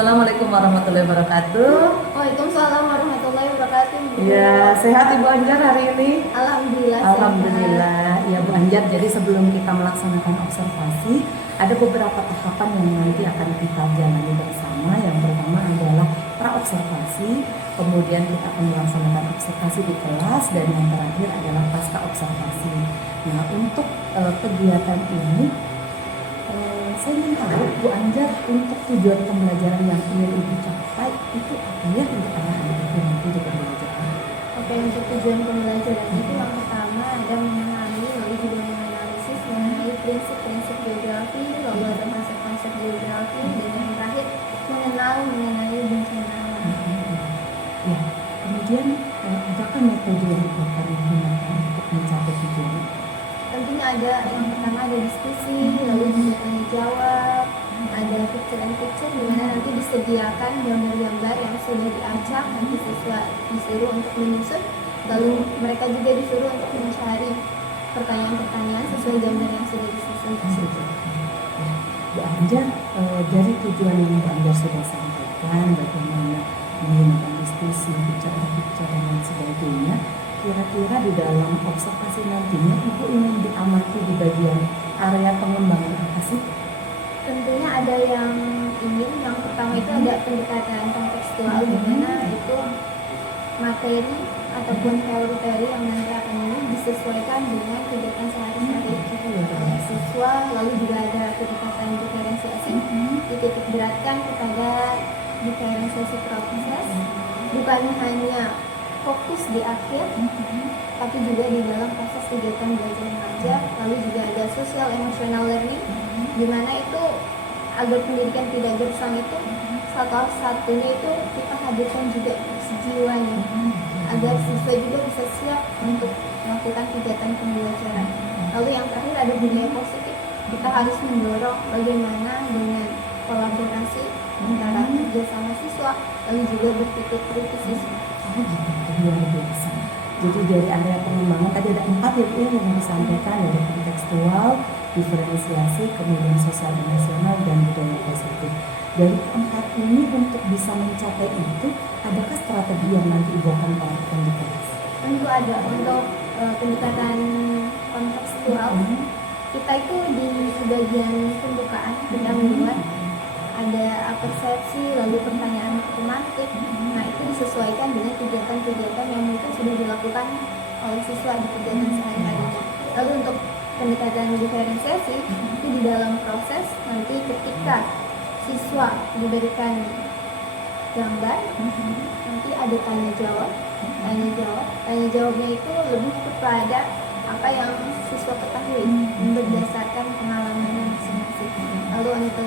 Assalamualaikum warahmatullahi wabarakatuh. Waalaikumsalam warahmatullahi wabarakatuh. Ya, sehat Ibu Anjar hari ini? Alhamdulillah. Alhamdulillah. Ya Bu Anjar, jadi sebelum kita melaksanakan observasi, ada beberapa tahapan yang nanti akan kita jalani bersama. Yang pertama adalah pra-observasi, kemudian kita akan melaksanakan observasi di kelas, dan yang terakhir adalah pasca observasi. Nah, untuk kegiatan ini, saya ingin tahu Bu Anjar, untuk tujuan pembelajaran yang ingin Ibu capai itu apa ya untuk anak-anak itu nanti di pembelajaran? Oke, untuk tujuan pembelajaran itu yang pertama ada memahami lalu juga menganalisis mengenai prinsip-prinsip geografi, lalu ada konsep-konsep geografi, dan yang terakhir mengenal mengenai bencana alam. Ya, kemudian adakah metode yang dapat digunakan untuk mencapai tujuan? Tentunya ada, yang pertama ada diskusi, lalu juga tanya jawab, ada picture and picture, di mana nanti disediakan gambar-gambar yang sudah diacak, nanti siswa disuruh untuk menyusun, lalu mereka juga disuruh untuk mencari pertanyaan-pertanyaan sesuai gambar yang sudah disusun tersebut. Bu Anjar, dari tujuan yang Bu Anjar sudah sampaikan, bagaimana menggunakan diskusi, bicara-bicara dan lain sebagainya, kira-kira di dalam observasi nantinya Ibu ingin diamati di bagian area pengembangan apa sih? Tentunya ada yang ingin, yang pertama itu ada pendekatan kontekstual, di mana itu materi ataupun teori-teori yang nanti akan ini disesuaikan dengan kegiatan sehari-hari siswa, lalu juga ada pendekatan diferensiasi, dititik beratkan kepada diferensiasi proses, bukan hanya fokus di akhir, tapi juga di dalam proses kegiatan belajar mengajar. Lalu juga ada social emotional learning, di mana itu agar pendidikan tidak gersang itu salah satunya itu kita hadirkan juga jiwanya, agar siswa juga bisa siap untuk melakukan kegiatan pembelajaran. Lalu yang terakhir ada budaya positif, kita harus mendorong bagaimana dengan kolaborasi antara kerjasama siswa, lalu juga berpikir kritis siswa. Luar biasa. Jadi dari area pengembangan tadi ada 4 yang disampaikan, ada kontekstual, diferensiasi, kemudian sosial emosional, dan budaya positif. Dari 4 ini untuk bisa mencapai itu, adakah strategi yang nanti Ibu akan lakukan di kelas? Tentu ada. Untuk pendekatan kontekstual, kita itu di bagian pembukaan kita membuat ada persepsi, lalu pertanyaan matematik. Nah, itu disesuaikan dengan kegiatan-kegiatan yang mungkin sudah dilakukan oleh siswa di kegiatan sehari-hari. Lalu untuk pendekatan diferensiasi itu di dalam proses nanti ketika siswa diberikan gambar, nanti ada tanya jawabnya itu lebih kepada apa yang siswa ketahui berdasarkan pengalaman masing-masing. Lalu untuk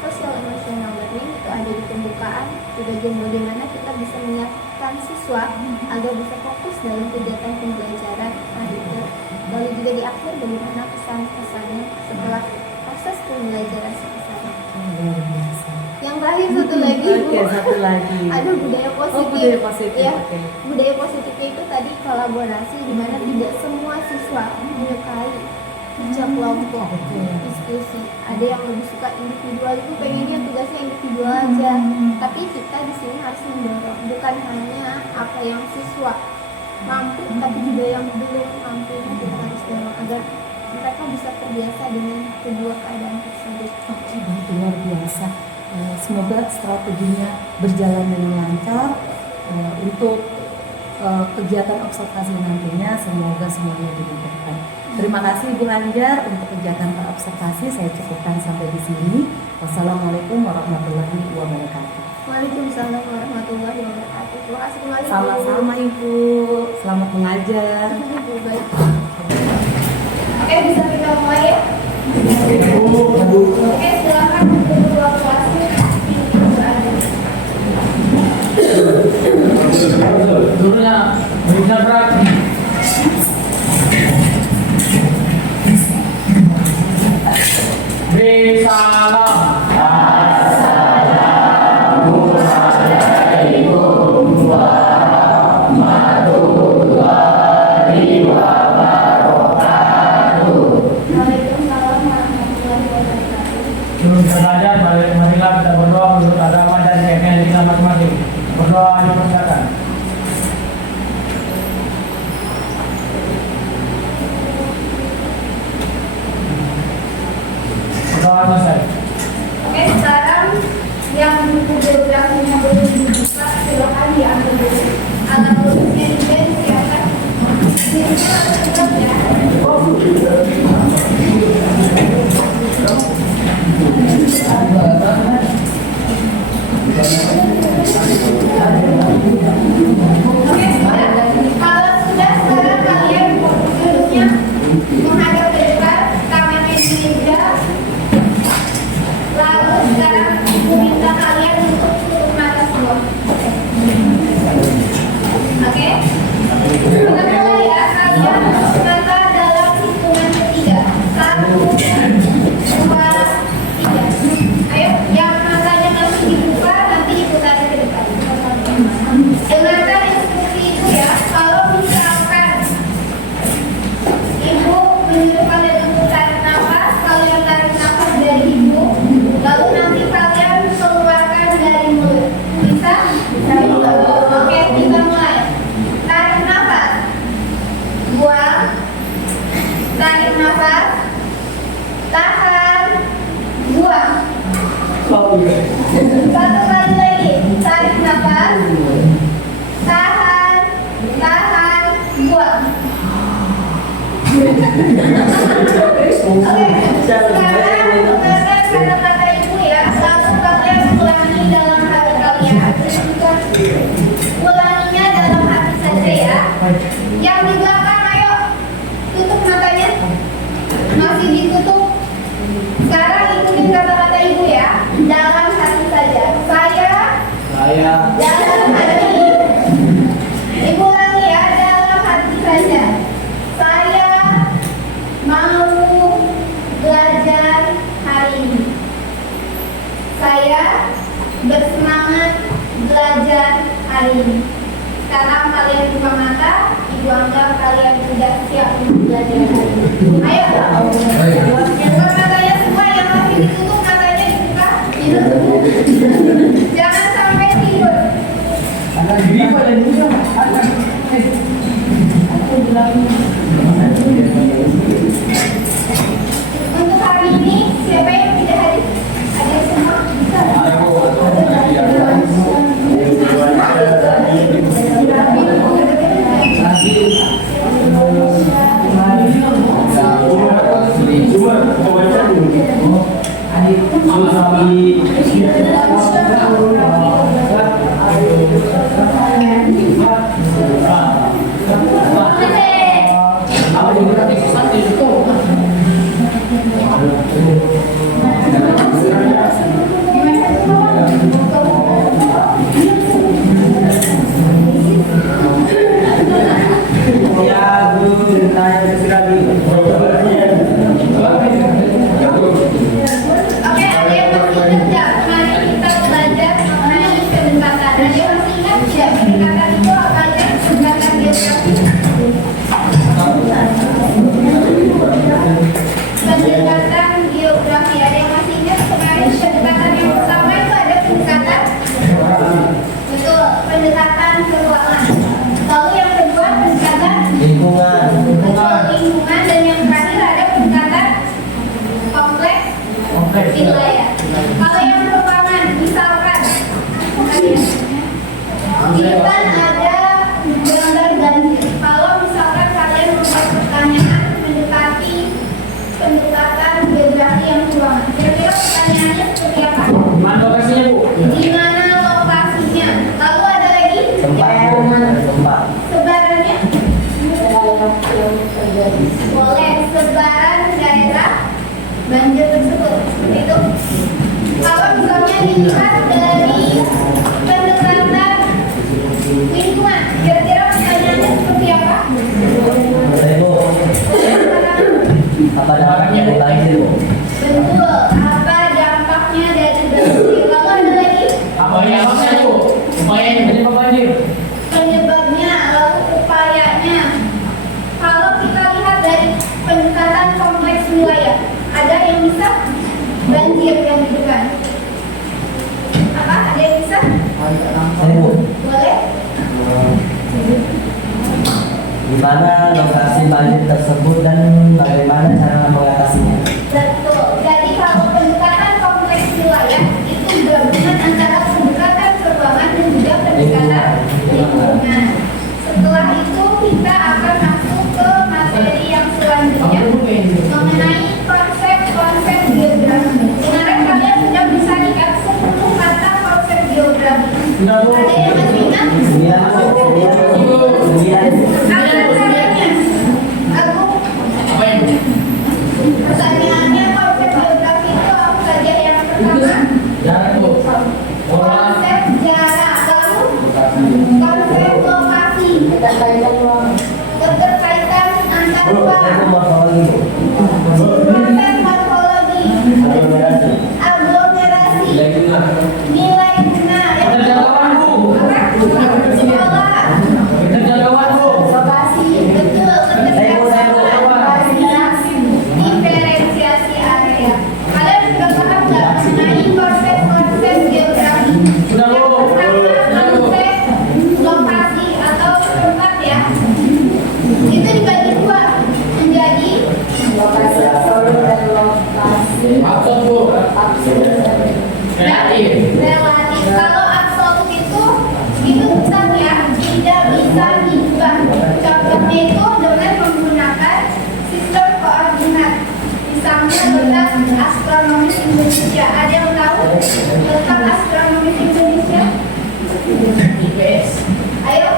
social emotional learning itu ada di pembukaan, di bagian bagaimana kita bisa menyiapkan siswa agar bisa fokus dalam kegiatan pembelajaran. Nah, itu. Lalu juga di akhir bagaimana pesan-pesannya setelah proses pembelajaran selesai. Luar biasa. Yang terakhir satu lagi, Oke, satu lagi. Ada budaya positif. Oh, budaya positif. Ya, Oke. budaya positifnya itu tadi kolaborasi, di mana tidak semua siswa menyukai kerja kelompok, diskusi. Ada yang lebih suka individual, itu pengennya tugasnya individual aja. Tapi kita di sini harus mendorong, bukan hanya apa yang siswa mampu, tapi juga yang belum mampunya kita harus dorong agar mereka bisa terbiasa dengan kedua keadaan tersebut. Oke, baik, luar biasa. Semoga strateginya berjalan dengan lancar untuk kegiatan observasi nantinya. Semoga semuanya dimudahkan. Terima kasih Ibu Anjar untuk kegiatan observasi. Saya cukupkan sampai di sini. Wassalamualaikum warahmatullahi wabarakatuh. Waalaikumsalam warahmatullahi wabarakatuh. Terima kasih kembali. Sama-sama Ibu. Selamat mengajar. Baik. Oke, bisa kita mulai ya. Oke, silakan kedua kelasnya. Turunnya bisa berat. Salam. Assalamualaikum warahmatullahi wabarakatuh. Waalaikumsalam warahmatullahi wabarakatuh. sebelum kita belajar, marilah kita berdoa menurut agama dan keyakinan kita masing-masing. Berdoa dipersilakan. Berdoa selesai. Oke, sekarang yang buku geografinya belum dibuka, silakan diambil dulu. Alat tulisnya juga disiapkan. Ini tetap ya. Oke, kalau sudah sekarang kalian duduknya menghadap ke depan, tangannya di meja. Lalu sekarang aku minta kalian untuk tutup mata semua. Oke? Kita mulai ya. Kalian tutup mata dalam hitungan ketiga. 1, 2, 3. Ayo, yang matanya masih dibuka nanti diputar ke depan. Dengarkan instruksi itu ya. Kalau misalkan ibu menyuruh kalian untuk tarik nafas, kalian tarik nafas dari ibu, lalu nanti kalian keluarkan dari mulut. Bisa? Oke, kita mulai. Tarik nafas, buang, tarik nafas, tahan, buang. Satu kali lagi, tarik nafas, tahan, tahan, buang. Oke, sekarang dengarkan kata-kata ibu ya. Lalu kalian ulangi dalam hati kalian. Ulanginya dalam hati saja ya. Yang di belakang, ayo tutup matanya. Masih ditutup. Sekarang ikutin kata-kata ibu ya. Dalam hati saja. Saya dalam hati. Ibu ulangi ya. Dalam hati saja. Saya mau belajar hari ini. Saya bersemangat belajar hari ini. Sekarang kalian buka mata, ibu anggap kalian sudah siap untuk belajar hari ini. Ayo, buka matanya semua, yang masih ditutup matanya dibuka, ditutup. Jangan sampai tidur. Untuk hari ini, siapa yang tidak hadir? Hadir semua? Bisa? Oke, ada yang masih ingat nggak? Kemarin kita belajar mengenai pendekatan. Ada yang masih ingat nggak pendekatan itu apa aja? Pendekatan geografi. Pendekatan geografi. Ada yang masih ingat kemarin pendekatan yang pertama itu ada pendekatan? Betul, pendekatan keuangan. Lalu yang kedua pendekatan Lingkungan. lingkungan, dan yang terakhir ada pendekatan kompleks wilayah. Kalau yang pertama, misalkan kita ada gambar banjir. Kalau misalkan kalian membuat pertanyaan mendekati pendekatan geografi yang keuangan, kira-kira pertanyaannya seperti apa? Mana lokasinya, Bu? Di mana lokasinya? Lalu ada lagi sebarannya? Boleh, sebaran daerah banjir tersebut. Seperti itu. Kalau misalnya dilihat dari pendekatan lingkungan, kira-kira pertanyaannya seperti apa? Apa dampaknya dari banjir, Bu? Betul, apa dampaknya dari banjir? Lalu ada lagi Apa dampaknya, Bu? Upayanya penyebab banjir. penyebabnya, lalu upayanya. Kalau kita lihat dari pendekatan kompleks wilayah, ada yang bisa? banjir yang di depan. Apa? Ada yang bisa? Saya Bu, Boleh? di mana lokasi banjir tersebut dan bagaimana cara mengatasinya? Betul. Jadi kalau pendekatan kompleks wilayah itu gabungan antara pendekatan keuangan dan juga pendekatan lingkungan. Setelah itu kita akan masuk ke materi yang selanjutnya mengenai konsep-konsep geografi. Kemarin kalian sudah bisa lihat 10 kata konsep geografi. Ada yang masih ingat? Apa caranya? Aku pertanyaannya konsep geografi itu apa saja? Yang pertama konsep jarak, lalu konsep lokasi, keterkaitan antar ruang, konsep morfologi, aglomerasi, nilai guna, sekolah, lokasi, betul, diferensiasi area. Kalian sudah paham nggak mengenai konsep-konsep geografi? Yang pertama konsep lokasi atau tempat ya. Itu dibagi dua menjadi Lokasi absolut dan lokasi relatif. Kalau absolut itu tetap ya, tidak bisa diubah. Contohnya itu dengan menggunakan sistem koordinat. Misalnya letak astronomis Indonesia. Ada yang tahu letak astronomis Indonesia? Ayo.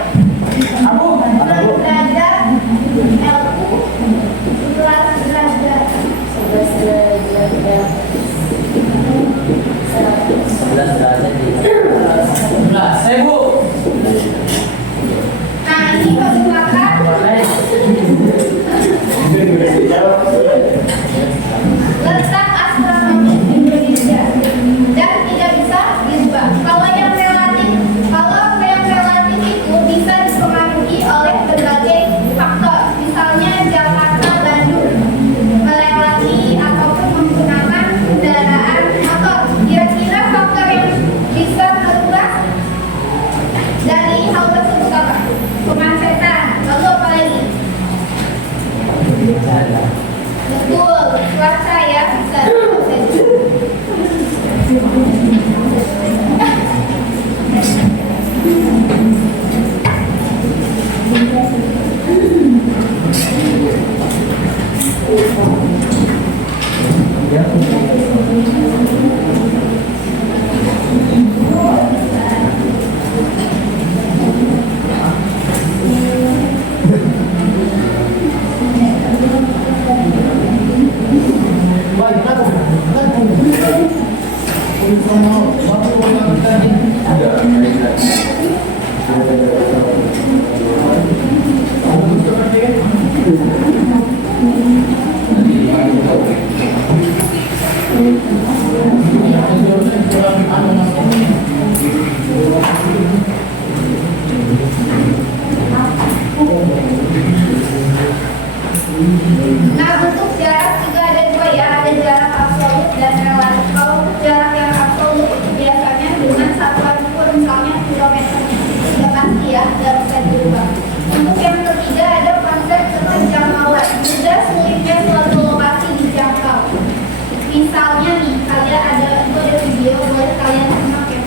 Derajat LU 11 derajat. 11 derajat di Nah ini merupakan letak astronomis Indonesia dan tidak bisa diubah. Kalau yang relatif itu bisa dipengaruhi oleh berbagai faktor, misalnya Jakarta, Bandung, melewati ataupun menggunakan kendaraan motor. Kira-kira faktor yang bisa merubah dari hal tersebut apa? Kemacetan. Lalu apa lagi? Betul, cuaca ya bisa. Nah, untuk jarak juga ada dua ya, ada jarak absolut dan relatif. Kalau untuk jarak yang absolut itu biasanya dengan satuan ukur misalnya kilometer. Sudah pasti ya, tidak bisa diubah. Untuk yang ketiga ada konsep keterjangkauan. Mudah sulitnya suatu lokasi dijangkau. Misalnya nih, kalian ada video boleh kalian simak ya.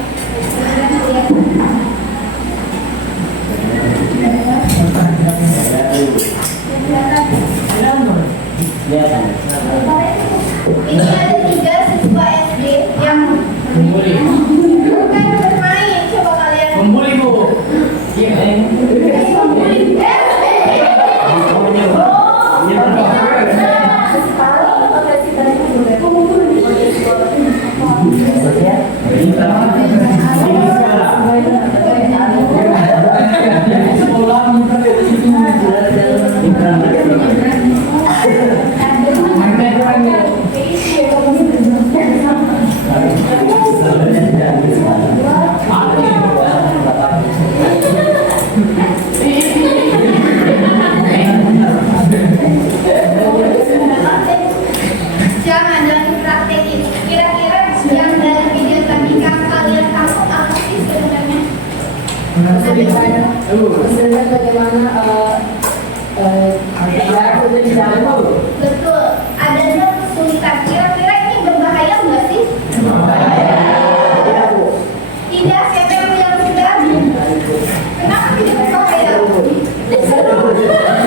Kalian lihat. Ini ada 3 siswa SD yang bukan bermain. Coba kalian jangan dipraktekin. Maksudnya bagaimana di dalam Betul. Adanya kesulitan. Kira-kira ini berbahaya nggak sih? Tidak, siapa yang bilang tidak? Kenapa tidak berbahaya?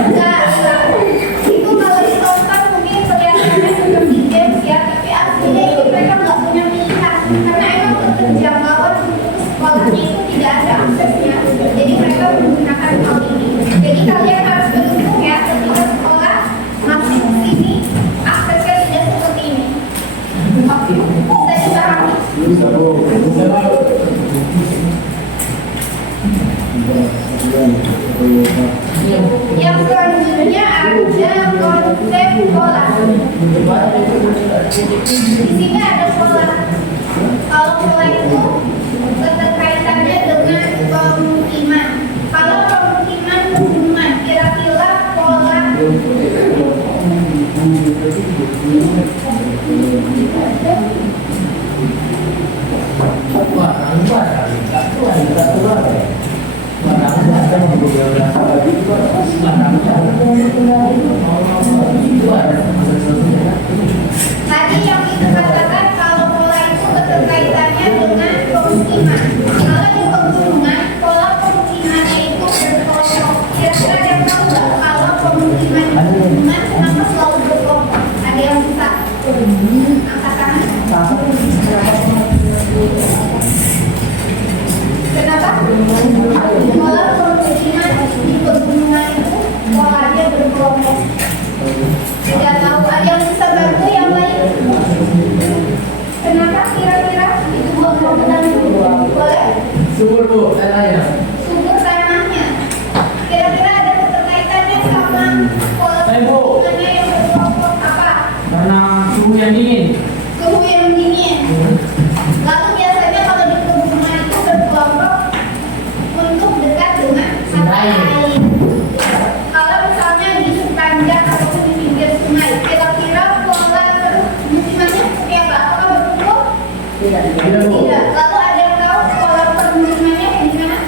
Enggak. Itu kalau ditonton mungkin kelihatannya seperti games ya, tapi aslinya itu mereka nggak punya pilihan. Karena emang keterjangkauan untuk sekolahnya itu tidak ada aksesnya. Jadi mereka menggunakan hal ini. Jadi kalian harus mendukung ya ketika sekolah masih di sini aksesnya tidak seperti ini. Oke, bisa dipahami? Yang selanjutnya ada konsep pola. Di sini ada pola. Kalau pola itu keterkaitannya dengan pemukiman. Kalau pemukiman pegunungan, kira-kira pola tadi yang itu katakan kalau pola itu keterkaitannya dengan pemukiman. Kalau di pegunungan, pola pemukimannya itu berkelompok. Kira-kira ada yang tahu nggak kalau pemukiman di pegunungan kenapa selalu berkelompok? Ada yang bisa angkat tangan? Kenapa? Pola pemukiman di pegunungan itu polanya berkelompok. Tidak tahu, ada yang bisa bantu yang lain? Kenapa kira-kira itu buat kompetensi dulu? Boleh? Subur Bu, saya tanya. Subur tanahnya. Kira-kira ada keterkaitannya sama pola pemukimannya yang berkelompok apa? Karena suhu yang dingin. Suhu yang dingin. Lalu biasanya kalau di pegunungan itu berkelompok untuk dekat dengan mata air. Kalau misalnya di sepanjang ataupun di pinggir sungai, kira-kira pola permukimannya seperti apa? Apakah berkumpul? Tidak Bu. Tidak. Lalu ada yang tahu pola permukimannya kayak gimana?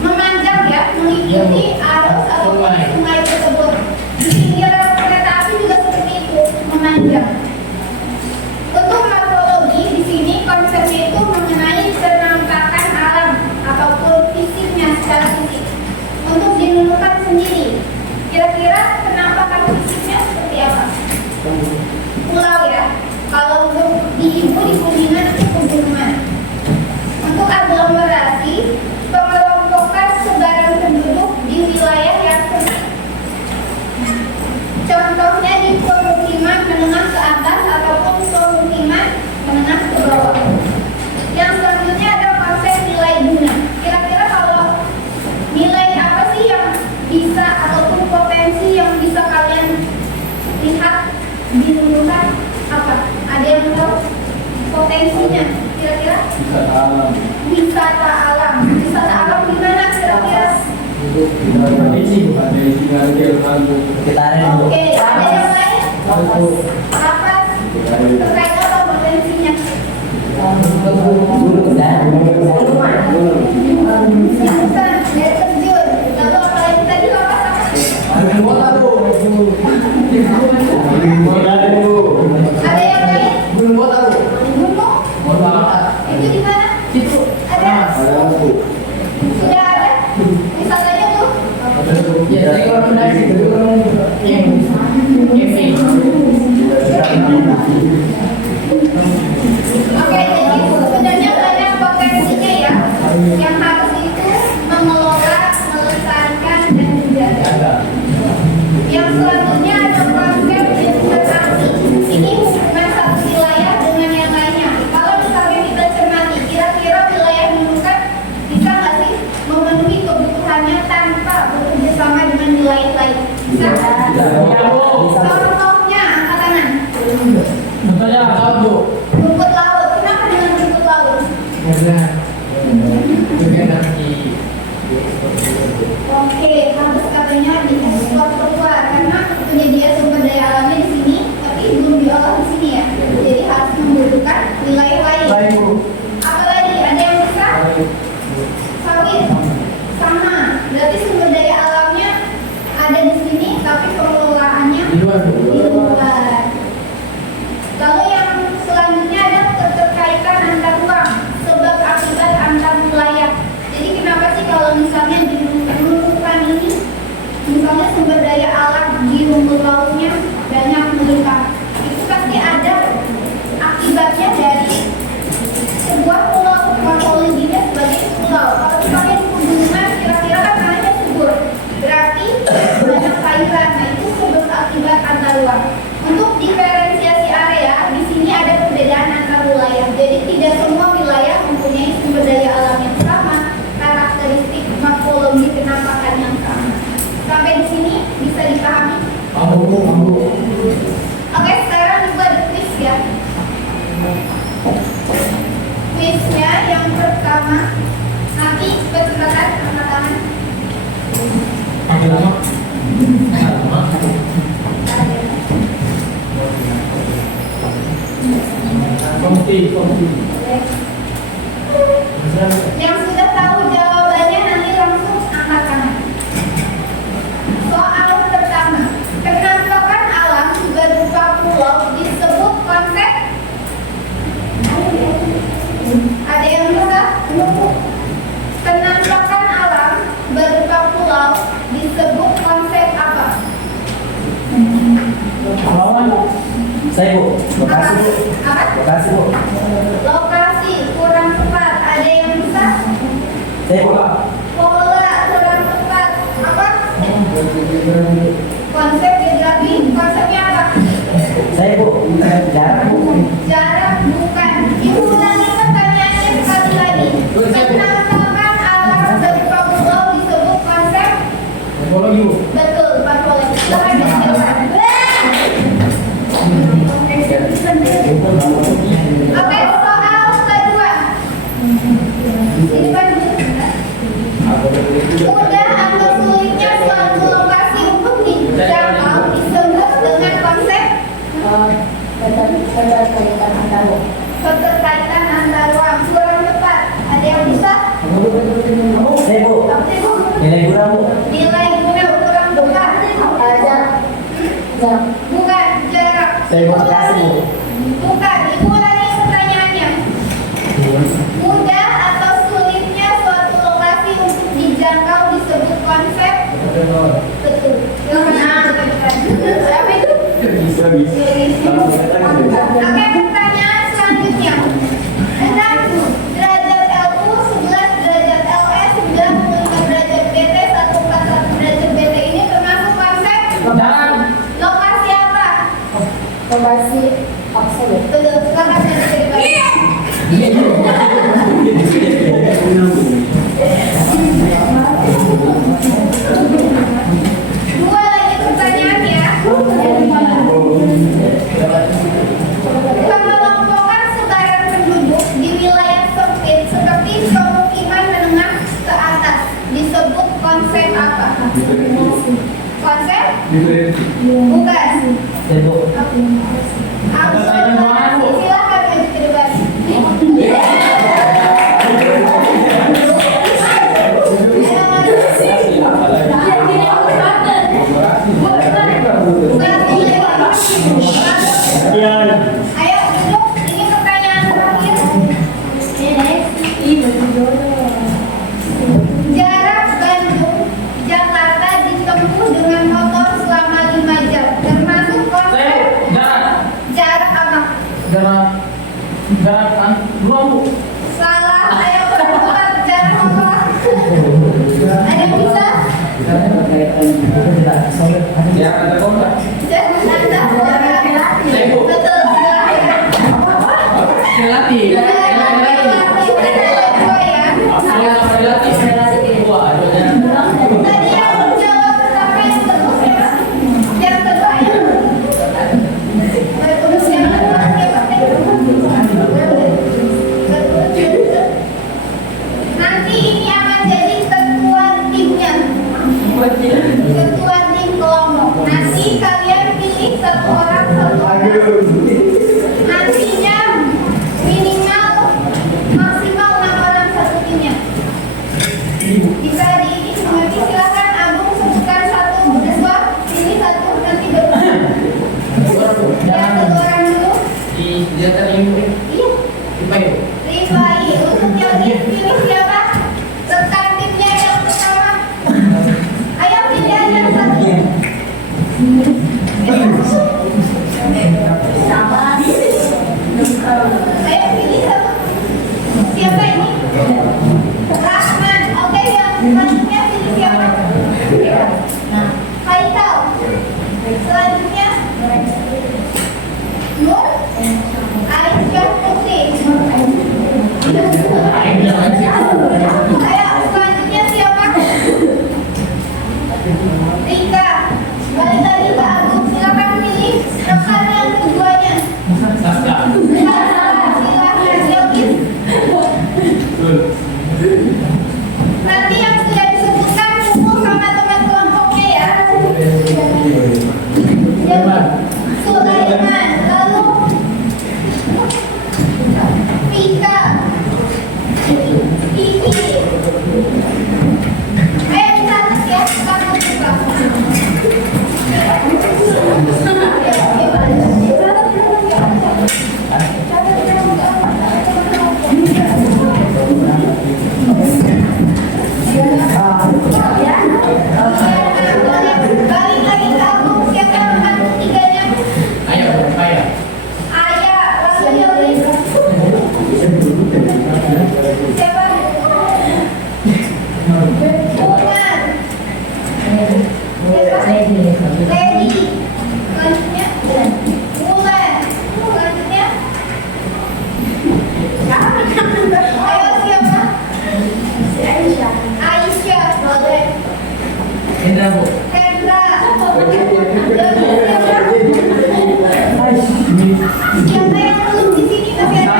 Memanjang ya, mengikuti arus ataupun sungai tersebut. Di pinggir kereta api juga seperti itu, memanjang. Untuk morfologi di sini konsepnya itu mengenai penampakan alam ataupun fisiknya secara fisik untuk dinentukan sendiri. Kira-kira penampakan fisiknya seperti apa? Pulau ya. Kalau untuk di kuningan itu pegunungan. Untuk aglomerasi, pengelompokan sebaran penduduk di wilayah yang sempit. Contohnya di pemukiman menengah ke atas ataupun pemukiman menengah ke bawah. Yang selanjutnya ada konsep nilai guna. Kira-kira kalau nilai apa sih yang bisa ataupun potensi yang bisa kalian lihat ditentukan apa? Ada yang tahu potensinya? Kira-kira? Wisata alam. Wisata alam. Wisata alam gimana kira-kira? Tradisi bukan tradisi ngarep Bu. Sekitaran Bu. Oke, ada yang lain? Apa? Terkait apa potensinya? Bukan, air terjun. Lalu apa lagi tadi apa sama? Kota Bu. Ada yang lain? Gunung Kota Bu. Gunung? Kota. Itu di mana? Situ. Ada? Sudah ada? Wisatanya tuh? Ya, saya kalau mendaki itu camping. Oke, jadi sebenarnya banyak potensinya ya. Yang harus itu mengelola, melestarikan, dan menjaga. Yang selanjutnya ada konsep interaksi. Ini hubungan satu wilayah dengan yang lainnya. Kalau misalnya kita cermati, kira-kira wilayah menemukan bisa nggak sih memenuhi kebutuhannya tanpa bekerja sama dengan wilayah lain? Bisa? Ya Bu. Contohnya angkat tangan. Contohnya apa Bu? Rumput laut. Kenapa dengan rumput laut? Karena Oke, harus katanya diekspor keluar karena penyedia sumber daya alamnya di sini, tapi belum diolah di sini ya. Jadi harus membutuhkan wilayah lain. Apalagi ada yang bisa? Sawit. Kuisnya yang pertama, nanti cepat-cepatan angkat tangan. Kompi. Yang sudah tahu jawabannya nanti langsung angkat tangan. Soal pertama, penampakan alam berupa pulau disebut konsep. Ada yang bisa? Penampakan alam berupa pulau disebut konsep apa? Saya Bu, lokasi Bu. Apa? Lokasi Bu. Lokasi kurang tepat. Ada yang bisa? Saya Bu. Pola kurang tepat. Apa? Konsep geografi. Konsepnya apa? Saya Bu. Jarak Bu. Jarak bukan. Ibu ulangi pertanyaannya sekali lagi. Penampakan alam berupa pulau disebut konsep. Ekologi Bu. Betul, Pak Boleh. Silahkan dijelaskan. Oke, soal kedua. Ini Pak dulu. Mudah atau sulitnya suatu lokasi untuk dijangkau disebut dengan konsep keterkaitan antar ruang. Kurang tepat. Ada yang bisa? Saya Bu. Ibu, Nilai guna Bu. nilai guna kurang tepat. Bukan jarak. Saya Bu. Lokasi Bu. Bukan. Ibu ulangi pertanyaannya. Mudah atau sulitnya suatu lokasi untuk dijangkau disebut konsep. Betul. Siapa itu? Oke, pertanyaan selanjutnya. 6 derajat LU, 11 derajat LS, 95 derajat BT, 141 derajat BT ini termasuk konsep lokasi apa? Lokasi absolut. Betul, silakan saya ceritakan. Dua lagi pertanyaan ya. Pengelompokan sebaran penduduk di wilayah sempit seperti pemukiman menengah ke atas disebut konsep apa? Konsep? Bukan. Saya Bu. Akselerasi. Silakan maju ke depan. Ayo duduk, ini pertanyaan terakhir. Jarak Bandung Jakarta ditempuh dengan motor selama 5 jam. Termasuk konsep jarak apa? Jarak dua Bu. Salah, ayo berbuat jarak apa? Ada yang bisa? Ya, ada kontak. Jarak Anda orang. Betul, silakan. Relati. Tadi yang menjawab pertama yang kedua siapa? Yang kedua ya? Terus yang kedua siapa? Nanti ini akan jadi ketua timnya. Ketua tim kelompok. Nanti kalian pilih satu orang. Nantinya minimal maksimal 6 orang satu timnya. Bisa dimengerti, silakan Agung sebutkan satu siswa, ini satu nanti berdua. Yang satu orang dulu. Dia tadi Iya. Ipai. Rifai. Untuk yang dipilih siapa? Rekan timnya yang pertama. Ayo pilih aja satu. Ayo pilih satu. Siapa ini? Rahman. Oke, yang selanjutnya pilih siapa? Haikal. Selanjutnya Nur. Aisyah Putri. Ayo, selanjutnya siapa? Rika. Balik lagi ke Agung. Silakan pilih rekan yang keduanya. Saskia. Salah. Siapa yang belum di sini masih ada?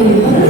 Bukan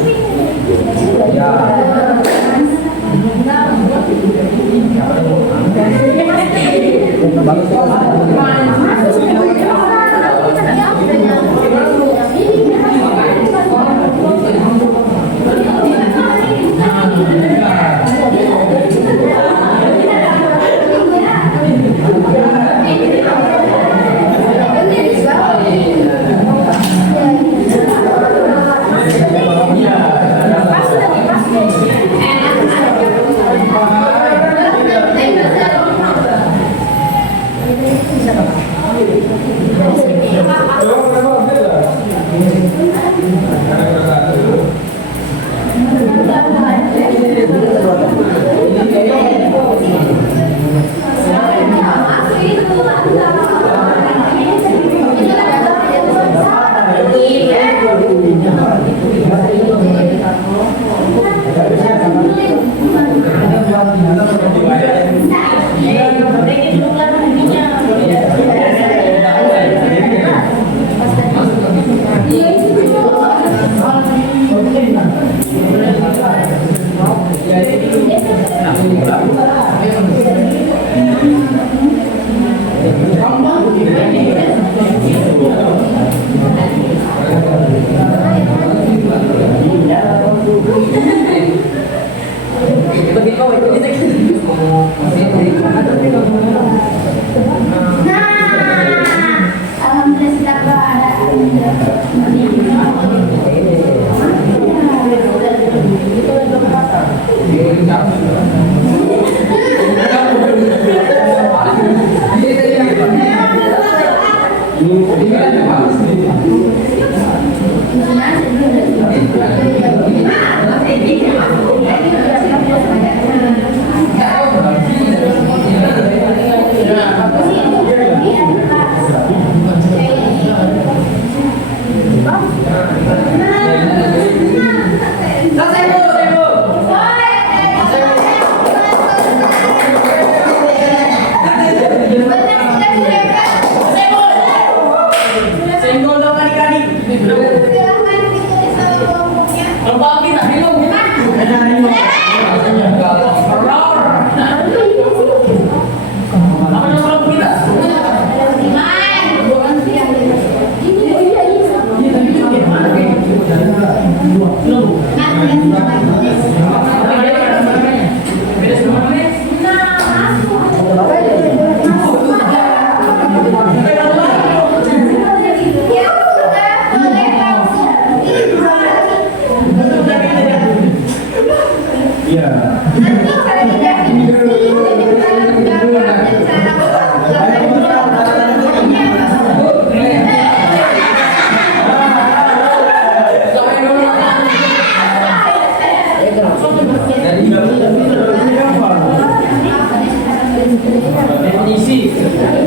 di situ, Bapak.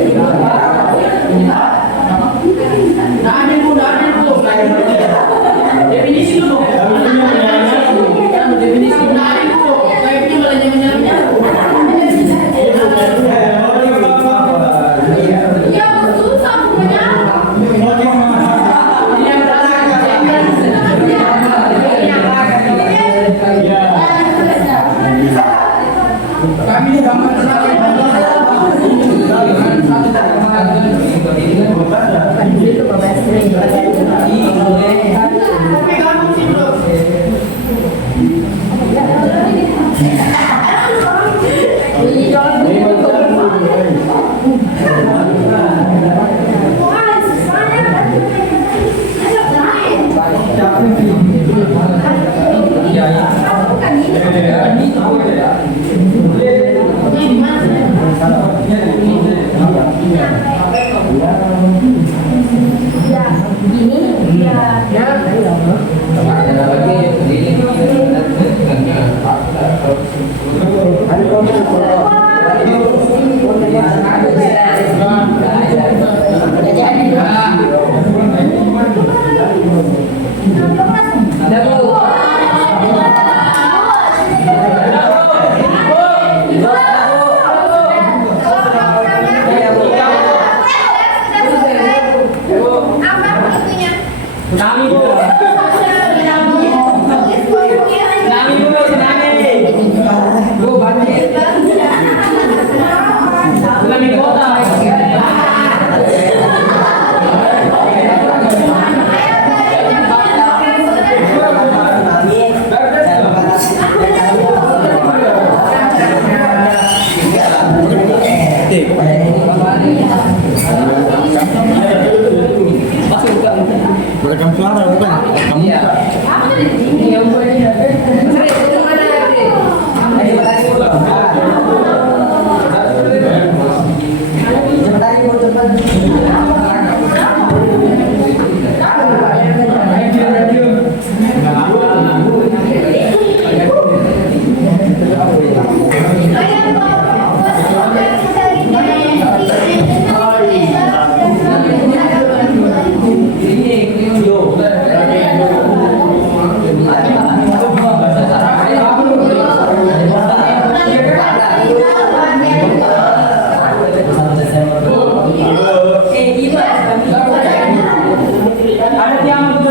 Ada tiang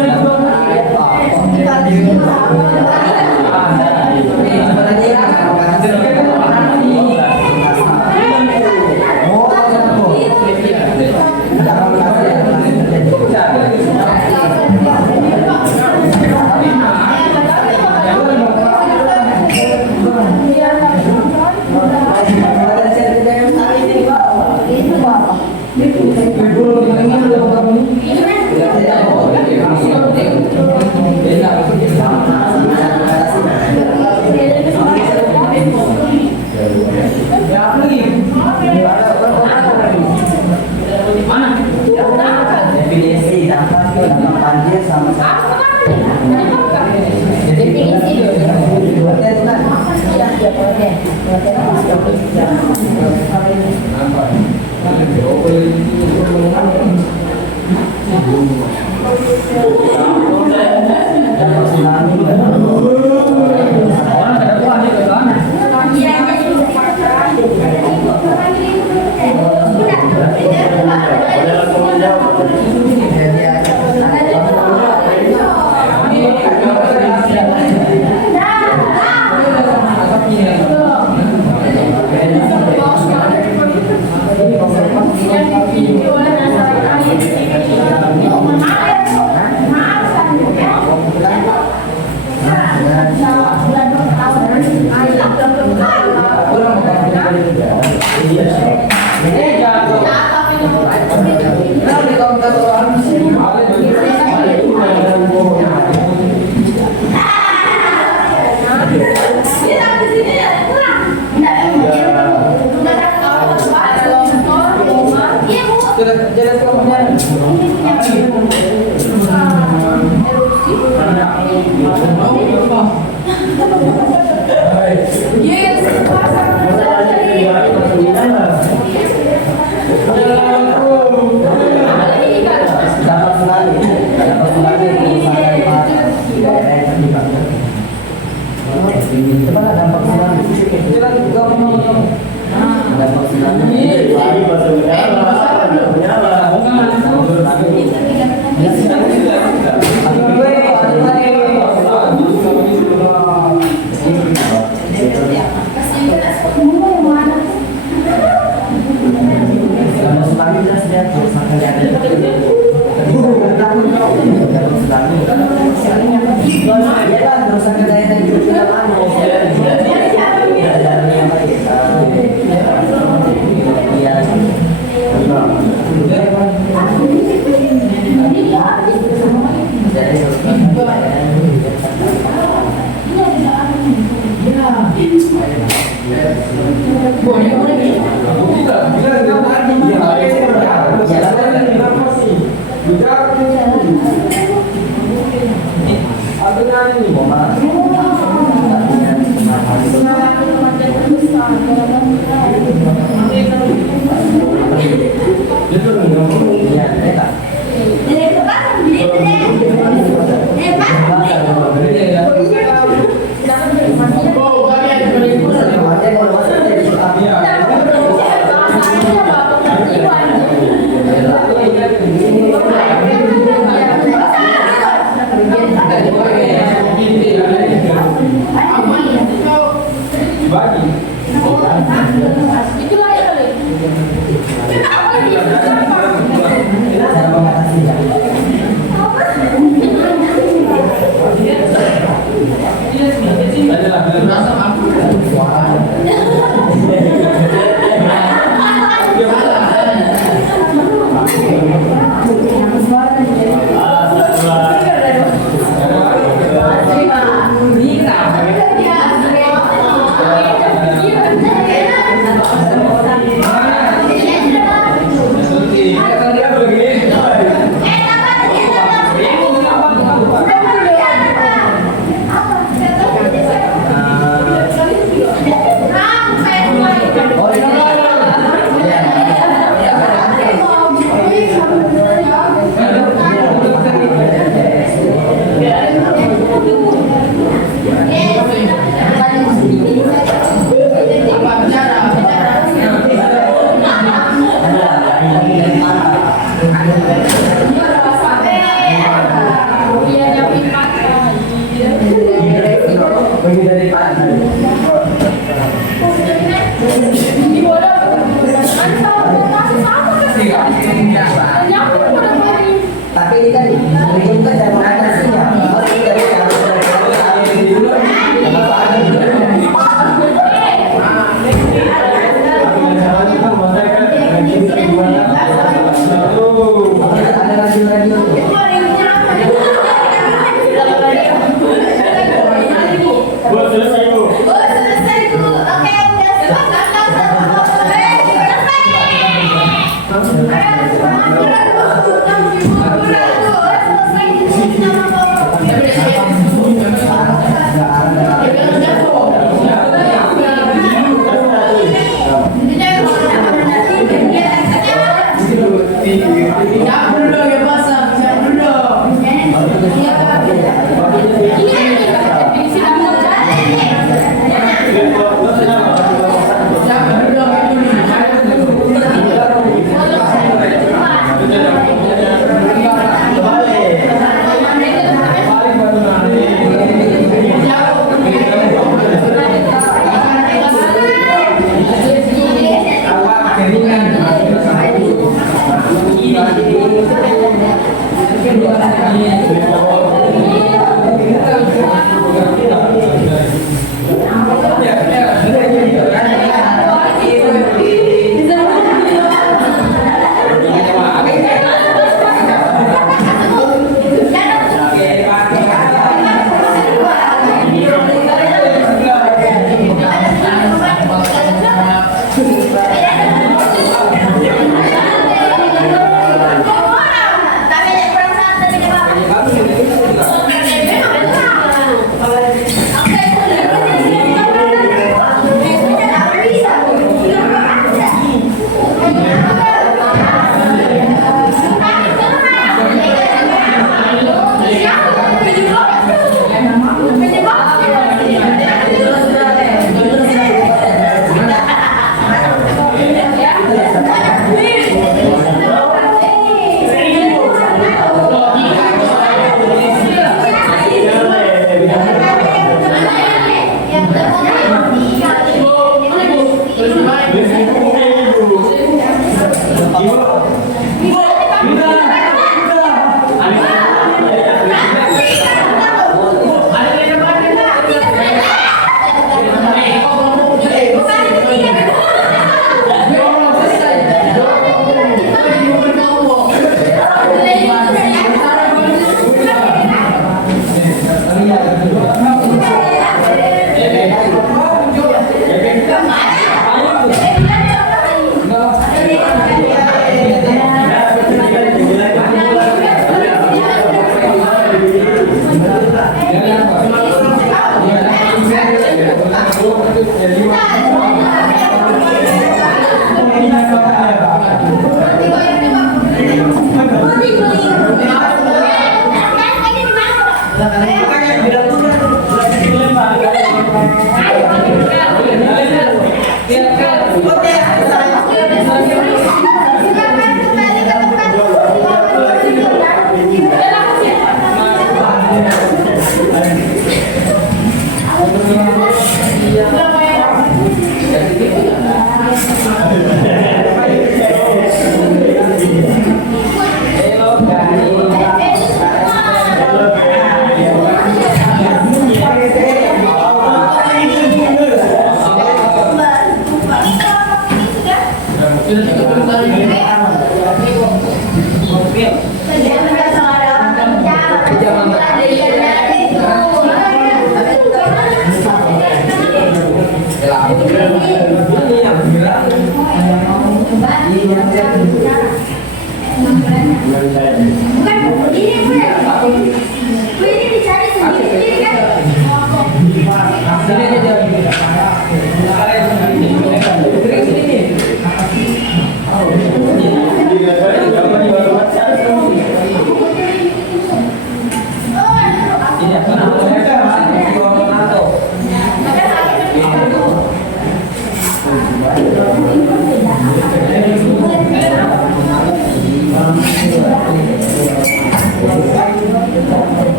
Definisi dampak banjir sama orang ada buah di sana. Bagi. lebih dari Pak. Tapi ini kan berikutnya cara mengatasinya. Ada radio-radio. Buat selesai Bu.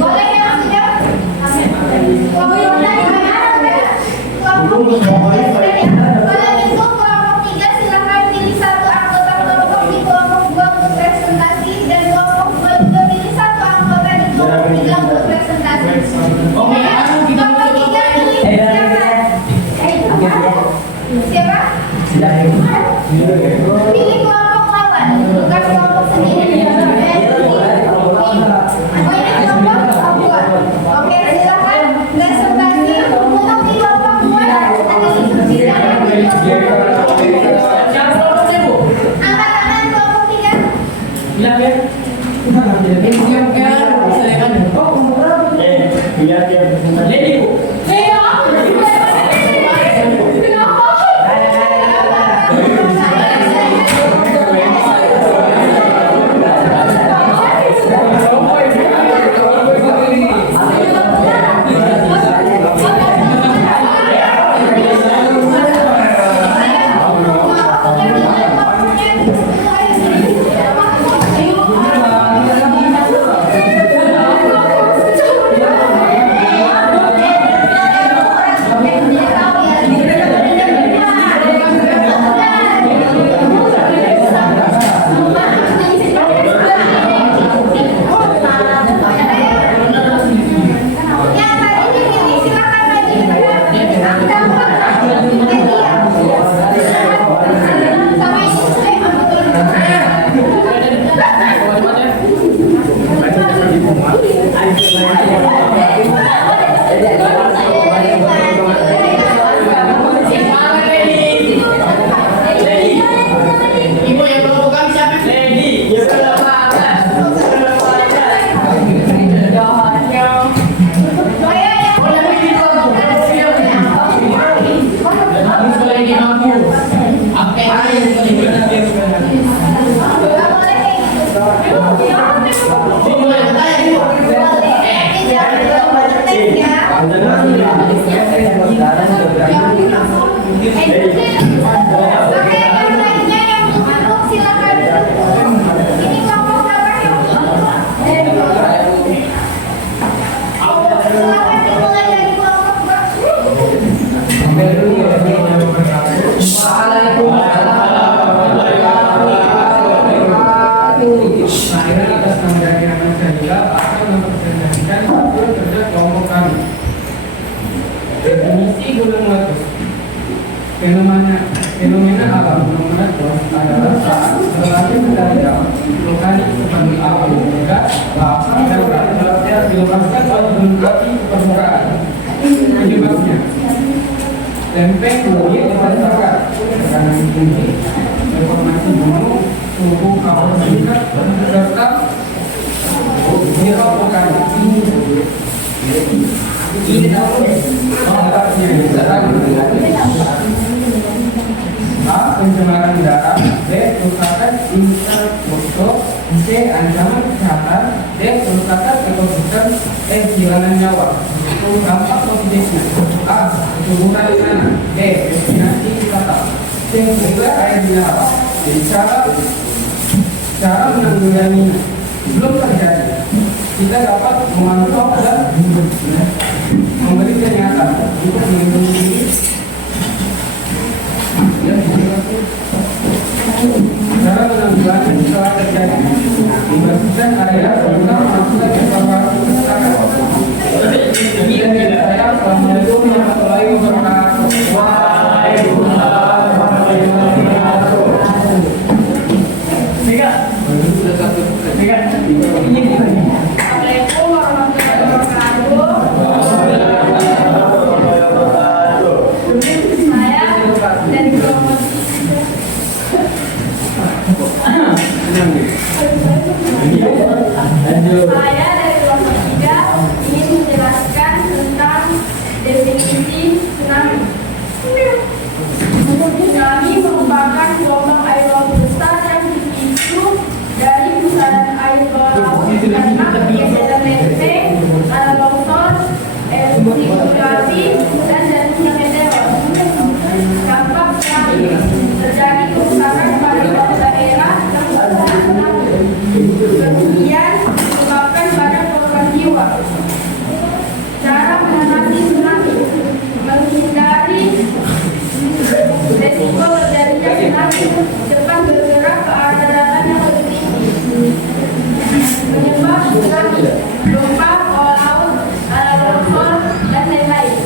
Boleh ya? Siapa? Pilih kelompok lawan, bukan kelompok sendiri. Oh ini kelompok buat. Oke silakan presentasi untuk di kelompok buat. Nanti silakan di kelompok. Angkat tangan kelompok 3. Definisi gunung meletus. Fenomena alam gunung meletus adalah saat berlatih mendadak vulkanik seperti api ledak, lava, dan gas dilepaskan oleh gunung api ke permukaan. Penyebabnya lempeng bumi terbakar, tekanan tinggi, deformasi gunung, suhu awan meningkat, serta mineral vulkanik. A. Pencemaran udara. B. Kerusakan infrastruktur. C. Ancaman kesehatan. D. Kerusakan ekosistem. E. Kehilangan nyawa. Dampak positifnya: A. Kesuburan di sana. B. Destinasi wisata. C. Sumber air mineral. Jadi cara menanggulanginya belum terjadi. Kita dapat memantau dan memberi peringatan untuk melindungi diri. Cara menanggulangi setelah terjadi: membersihkan area serta melakukan evakuasi masyarakat. Demikian dari saya. Assalamualaikum warahmatullahi wabarakatuh. Waalaikumsalam warahmatullahi wabarakatuh. Saya dari kelompok 3 ingin menjelaskan tentang definisi tsunami. Tsunami merupakan gelombang air laut besar yang dipicu dari pusaran air bawah laut karena pergeseran lempeng, tanah longsor, erupsi gunung api, dan jatuhnya meteor. Dampak tsunami terjadi kerusakan pada suatu daerah yang terkena tsunami. Kemudian menyebabkan banyak korban jiwa. Cara mengatasi tsunami: menghindari resiko terjadinya tsunami, cepat bergerak ke arah daratan yang lebih tinggi. Penyebab tsunami: gempa bawah laut, tanah longsor, dan lain-lain.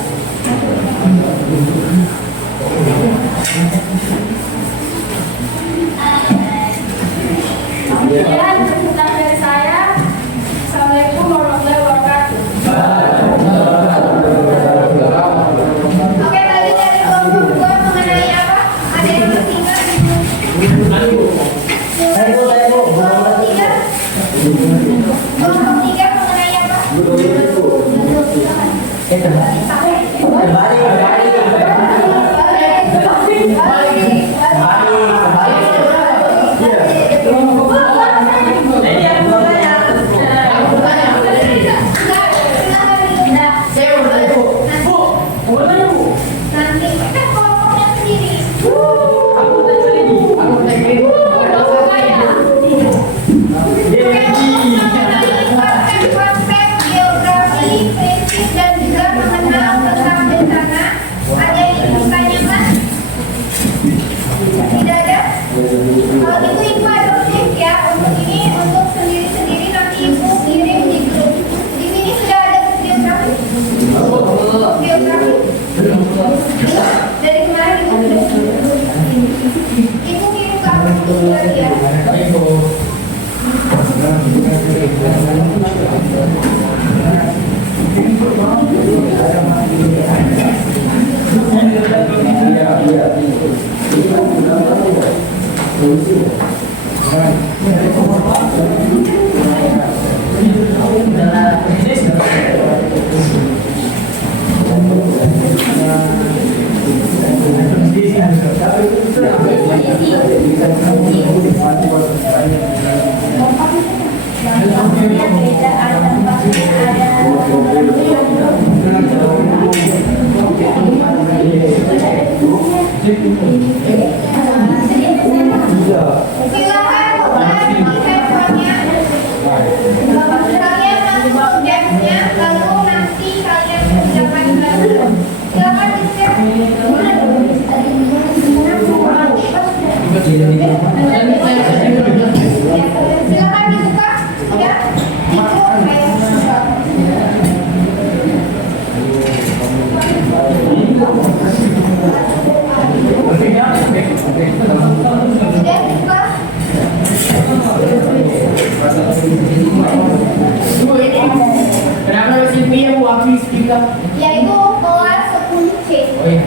yaitu kelas 10C. Oh iya.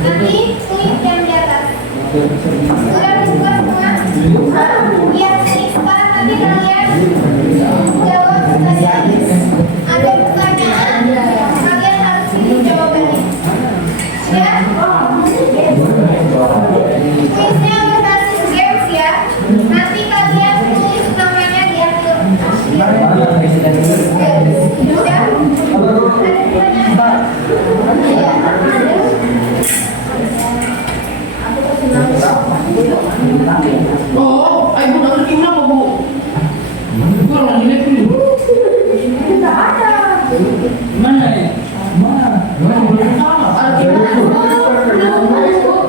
Nanti klik yang di atas. Udah dibuka semua? Ya, klik sekarang nanti kalian jawab pertanyaan. Ada pertanyaan, kalian harus pilih jawabannya. Ya? Kuisnya berbasis games ya. Nanti kalian tulis namanya di akhir. Udah? Ada pertanyaan? Iya, ada. Oh, ayo Bu, nanti kenapa Bu? Bu, orang ini dulu. Tidak ada. Mana ya? Mana? Belum sama. Ada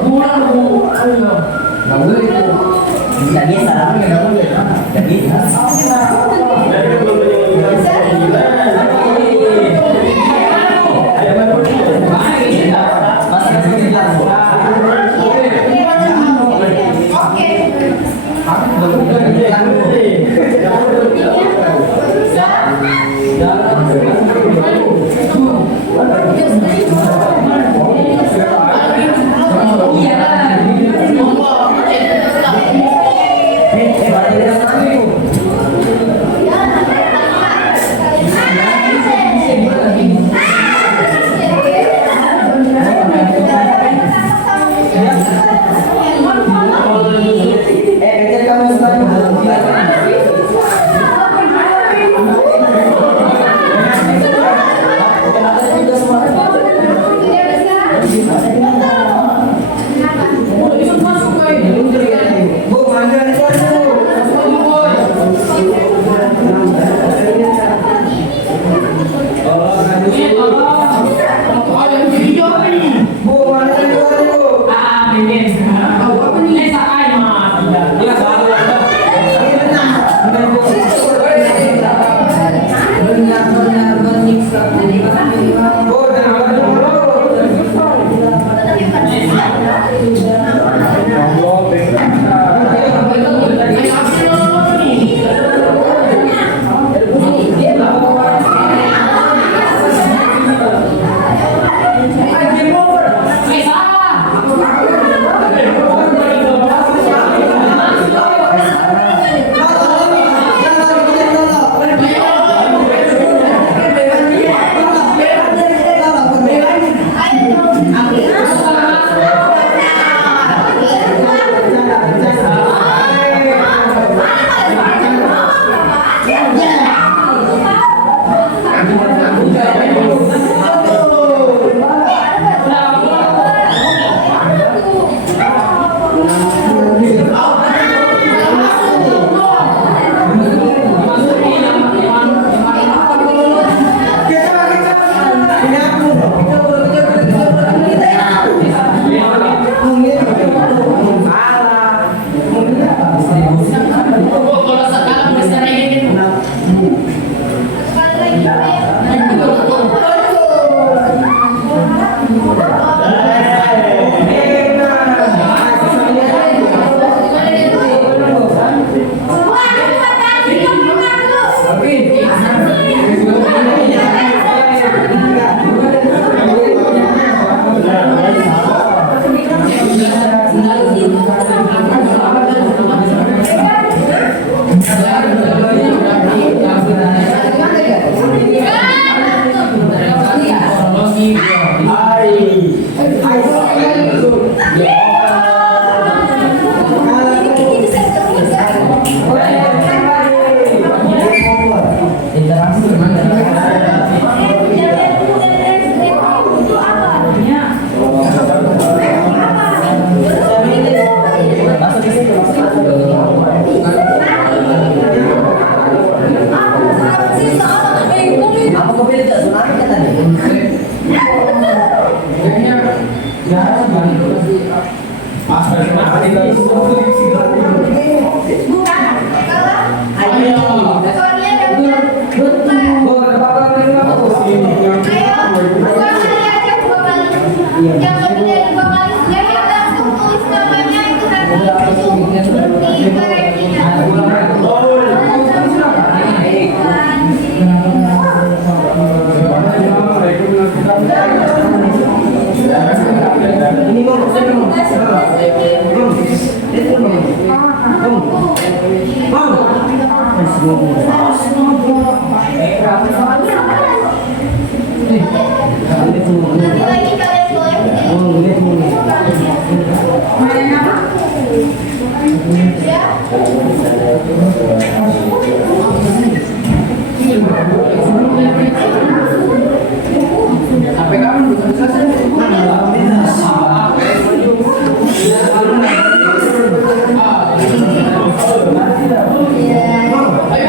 bulan Bu. Ayo. Nggak boleh itu. Tidak bisa lah. Tidak bisa. Masih sedikit lah. Mereka Nanti lagi kalian boleh ya. Sampai kapan bisa selesai? Ayo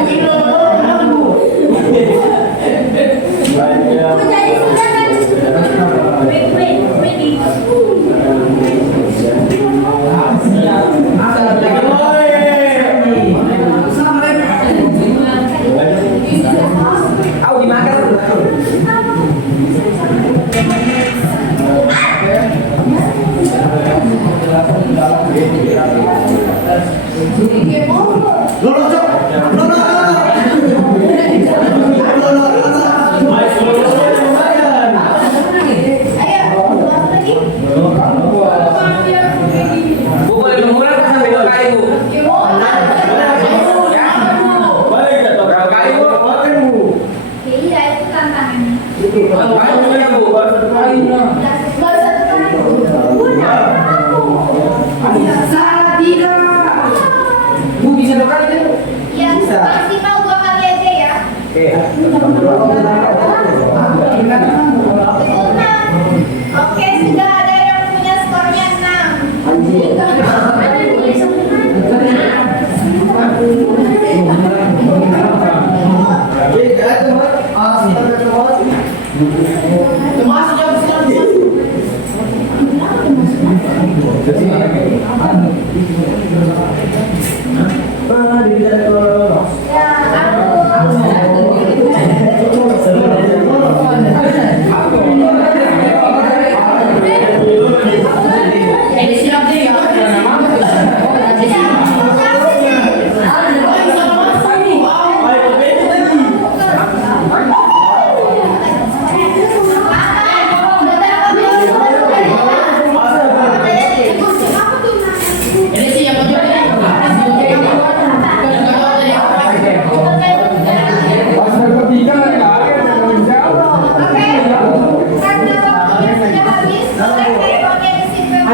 ini. Salah tidak. Bu bisa dua kali kan? Ya, maksimal 2 kali aja ya. Oke, sudah ada yang punya skornya 6. Termasuk jam sekarang. Ya, Siap deh. Ini sih yang baju ini. Pasal ketiga nggak ada yang menjawab. Oke, karena waktunya sudah habis, boleh teleponnya disimpan.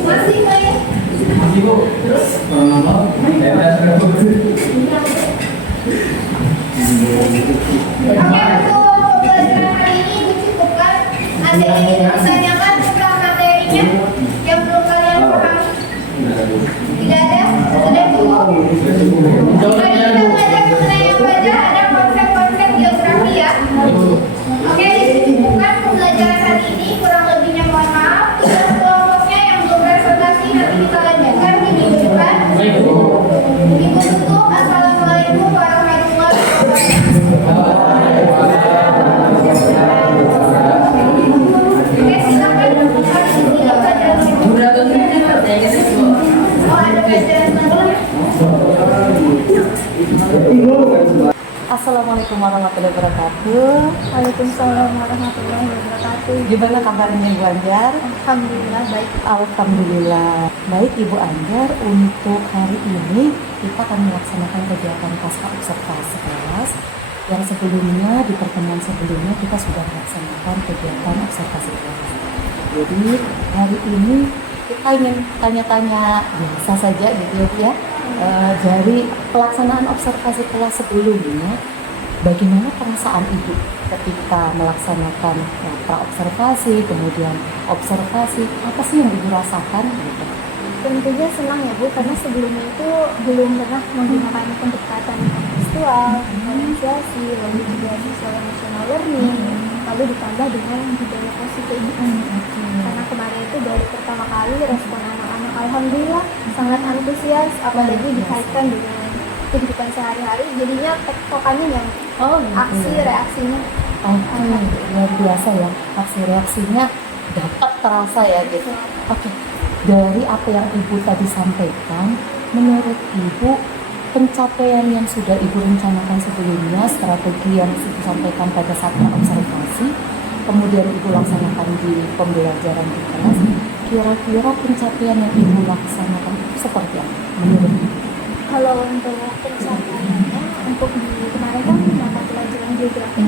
Masih kayak Oke, untuk pembelajaran hari ini dicukupkan. Ada yang ingin ditanyakan tentang materinya yang belum kalian pahami? Tidak ada? Sudah cukup? Mari kita belajar mengenai yang wajah, ada konsep-konsep geografi ya. Oke, dicukupkan pembelajaran hari ini. Kurang lebihnya mohon maaf. Tugas kelompoknya yang belum presentasi nanti kita lanjutkan di minggu depan. Minggu tutup. Assalamualaikum warahmatullahi wabarakatuh. Oke, silakan. Hari ini pelajaran. Oh, ada pelajaran lagi. Assalamualaikum warahmatullahi wabarakatuh. Waalaikumsalam warahmatullahi wabarakatuh. Gimana kabarnya Ibu Anjar? Alhamdulillah baik. Alhamdulillah. Baik Ibu Anjar, untuk hari ini kita akan melaksanakan kegiatan pasca observasi kelas. Yang sebelumnya, di pertemuan sebelumnya kita sudah melaksanakan kegiatan observasi kelas. Jadi hari ini kita ingin tanya-tanya biasa saja gitu ya. Dari pelaksanaan observasi kelas sebelumnya, bagaimana perasaan Ibu ketika melaksanakan pra-observasi, kemudian observasi, apa sih yang Ibu rasakan gitu? Tentunya senang ya Bu, karena sebelumnya itu belum pernah menggunakan pendekatan kontekstual, diferensiasi, lalu juga social emotional learning, lalu ditambah dengan budaya positif. Karena kemarin itu baru pertama kali respon anak-anak alhamdulillah sangat antusias, apalagi dikaitkan dengan kehidupan sehari-hari, jadinya tektokannya yang aksi reaksinya Luar biasa ya, aksi reaksinya dapat terasa ya gitu. Oke, dari apa yang Ibu tadi sampaikan, menurut Ibu pencapaian yang sudah Ibu rencanakan sebelumnya, strategi yang Ibu sampaikan pada saat observasi, kemudian Ibu laksanakan di pembelajaran di kelas, kira-kira pencapaian yang Ibu laksanakan itu seperti apa menurut Ibu? Kalau untuk pencapaiannya, untuk di kemarin kan mata pelajaran geografi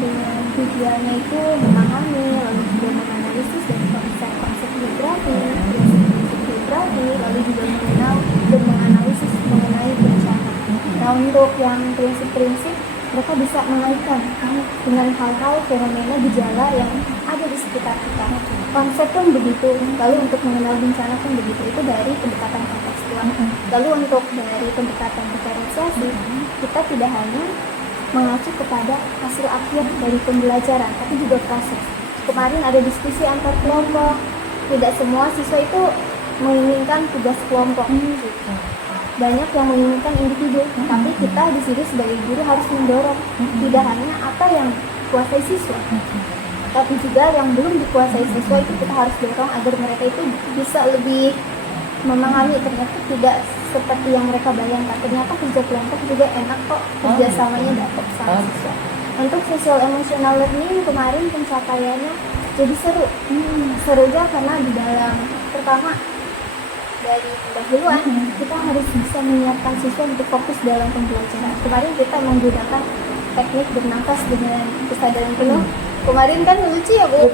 dengan tujuannya itu memahami, lalu juga menganalisis dan konsep-konsep geografi, prinsip geografi, lalu juga mengenal dan menganalisis mengenai bencana. Nah, untuk yang prinsip-prinsip, mereka bisa mengaitkan dengan hal-hal fenomena gejala yang ada di sekitar kita. Konsep pun begitu. Lalu untuk mengenal bencana pun begitu. Itu dari pendekatan kontekstual. Lalu untuk dari pendekatan diferensiasi, kita tidak hanya mengacu kepada hasil akhir dari pembelajaran, tapi juga proses. Kemarin ada diskusi antar kelompok. Tidak semua siswa itu menginginkan tugas kelompok. Banyak yang menginginkan individu, tapi kita di sini sebagai guru harus mendorong tidak hanya apa yang dikuasai siswa, tapi juga yang belum dikuasai siswa itu kita harus dorong agar mereka itu bisa lebih memahami ternyata tidak seperti yang mereka bayangkan. Ternyata kerja kelompok juga enak kok, kerjasamanya dapat sama siswa. Untuk social emotional learning kemarin pencapaiannya jadi seru, serunya karena di dalam pertama dari pendahuluan kita harus bisa menyiapkan siswa untuk fokus dalam pembelajaran. Kemarin kita menggunakan teknik bernafas dengan kesadaran penuh. Kemarin kan lucu ya Bu,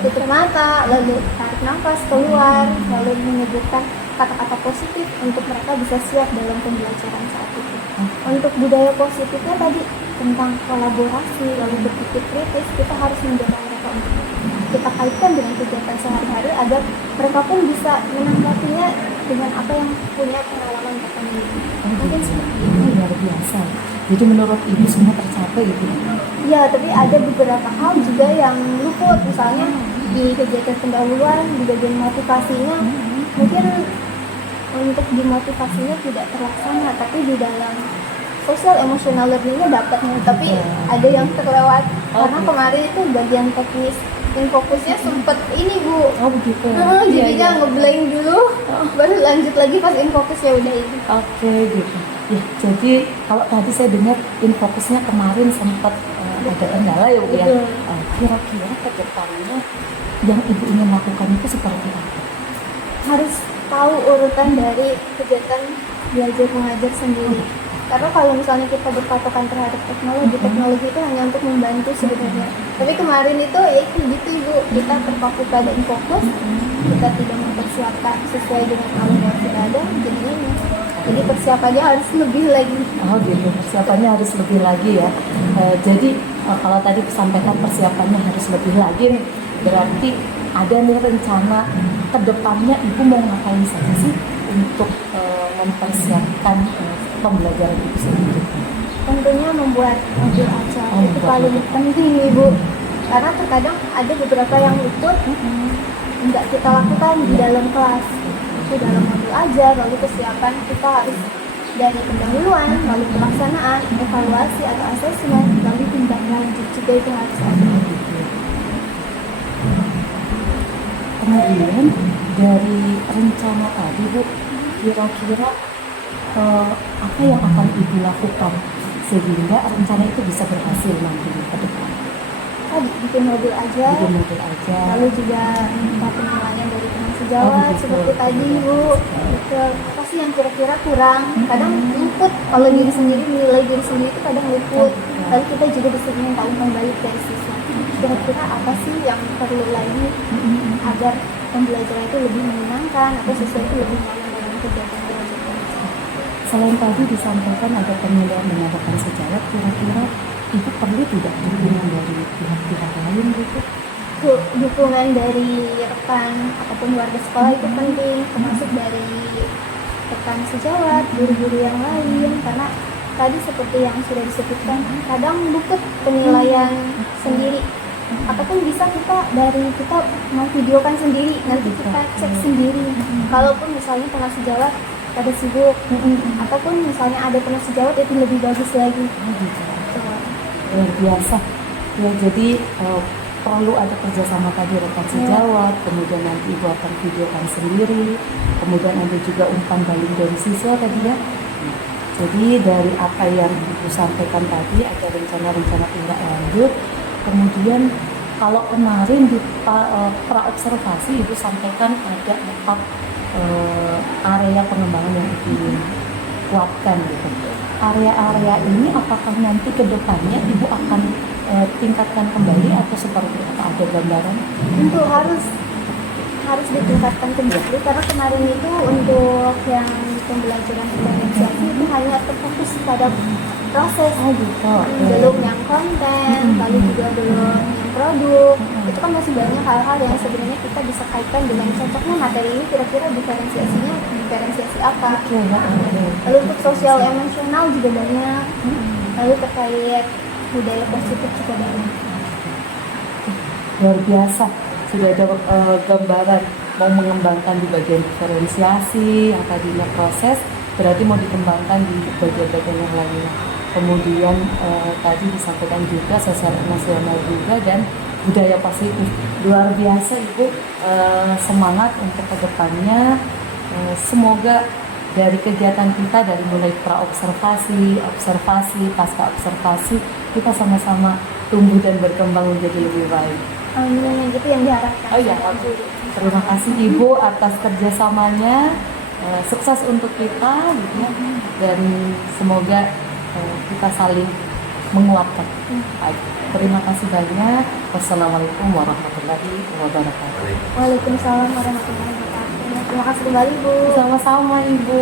tutup mata, lalu tarik nafas keluar, lalu menyebutkan kata-kata positif untuk mereka bisa siap dalam pembelajaran saat itu. Untuk budaya positifnya tadi tentang kolaborasi, lalu berpikir kritis, kita harus mendorong mereka untuk kita kaitkan dengan kegiatan sehari-hari agar mereka pun bisa menanggapinya dengan apa yang punya pengalaman mereka miliki. Mungkin seperti itu. Luar biasa. Jadi menurut Ibu semua tercapai gitu? Ya, tapi ada beberapa hal juga yang luput. Misalnya di kegiatan pendahuluan, di bagian motivasinya, mungkin untuk dimotivasinya tidak terlaksana, tapi di dalam social emotional learning-nya dapatnya, tapi ada yang terlewat. Karena kemarin itu bagian teknis fokusnya sempet ini Bu. Begitu. Jadinya ngeblank dulu, baru lanjut lagi pas infokusnya udah ini. Oke gitu. Ya, jadi kalau tadi saya dengar infokusnya kemarin sempat ada kendala ya Bu ya. Kira-kira ke depannya yang Ibu ingin lakukan itu seperti apa? Harus tahu urutan dari kegiatan belajar mengajar sendiri. Karena kalau misalnya kita berpatokan terhadap teknologi itu hanya untuk membantu sebenarnya. Tapi kemarin itu ya itu gitu Ibu, kita terpaku pada infokus, kita tidak mempersiapkan sesuai dengan alam yang sudah ada, jadi persiapannya harus lebih lagi. Gitu, persiapannya harus lebih lagi ya. Jadi kalau tadi disampaikan persiapannya harus lebih lagi nih, berarti ada nih rencana ke depannya Ibu mau ngapain saja sih untuk mempersiapkan pembelajaran itu sendiri? Tentunya membuat modul acara itu paling penting Ibu, karena terkadang ada beberapa yang luput nggak kita lakukan di dalam kelas. Itu dalam modul ajar, lalu kesiapan kita harus dari pendahuluan, lalu pelaksanaan, evaluasi atau asesmen, lalu tindak lanjut juga itu harus ada. Kemudian dari rencana tadi Bu, kira-kira apa yang akan Ibu lakukan sehingga rencana itu bisa berhasil nanti ke depan? Bikin modul aja, lalu juga minta penilaian dari teman sejawat seperti tadi Bu. Betul. Apa sih yang kira-kira kurang? Kadang luput kalau diri sendiri, nilai diri sendiri itu kadang luput. Lalu kita juga bisa minta umpan balik dari siswa. Kira-kira apa sih yang perlu lagi agar pembelajaran itu lebih menyenangkan atau siswa itu lebih nyaman dalam kegiatan belajar? Selain tadi disampaikan ada penilaian mengadakan sejawat, kira-kira Ibu perlu tidak dukungan dari pihak-pihak lain gitu? Dukungan dari rekan ataupun warga sekolah itu penting, termasuk dari rekan sejawat, guru-guru yang lain, karena tadi seperti yang sudah disebutkan, kadang butuh penilaian sendiri ataupun bisa kita mau videokan sendiri, nanti kita cek sendiri. Kalaupun misalnya pernah sejawat pada sibuk, ataupun misalnya ada pernah sejawat itu lebih bagus lagi. Luar biasa ya, jadi perlu ada kerjasama tadi rekan sejawat, kemudian nanti Ibu akan videokan sendiri, kemudian ada juga umpan balik dari siswa tadi ya. Jadi dari apa yang Ibu sampaikan tadi ada rencana-rencana tindak lanjut. Kemudian kalau kemarin di praobservasi Ibu sampaikan ada 4 area pengembangan yang ingin kuatkan gitu. Area-area ini apakah nanti ke depannya Ibu akan tingkatkan kembali atau seperti apa? Ada gambaran? Tentu harus ditingkatkan kembali, karena kemarin itu untuk yang pembelajaran diferensiasi itu hanya terfokus pada proses, belum yang konten, lalu juga belum yang produk. Itu kan masih banyak hal-hal yang sebenarnya kita bisa kaitkan dengan cocoknya materi ini, kira-kira diferensiasi apa. Lalu untuk sosial emosional juga banyak, lalu terkait budaya positif juga banyak. Luar biasa, sudah ada gambaran mau mengembangkan di bagian diferensiasi yang tadinya proses, berarti mau dikembangkan di bagian-bagian yang lainnya. Kemudian tadi disampaikan juga sosial emosional juga dan budaya positif. Luar biasa Ibu, semangat untuk kedepannya. Semoga dari kegiatan kita dari mulai praobservasi, observasi, pasca observasi, kita sama-sama tumbuh dan berkembang menjadi lebih baik. Amin, itu yang diharapkan. Oh iya, terima kasih Ibu atas kerjasamanya. Sukses untuk kita gitu ya. Dan semoga kita saling menguatkan. Baik, terima kasih banyak. Wassalamualaikum warahmatullahi wabarakatuh. Waalaikumsalam warahmatullahi wabarakatuh. Terima kasih kembali Bu. Sama-sama Ibu.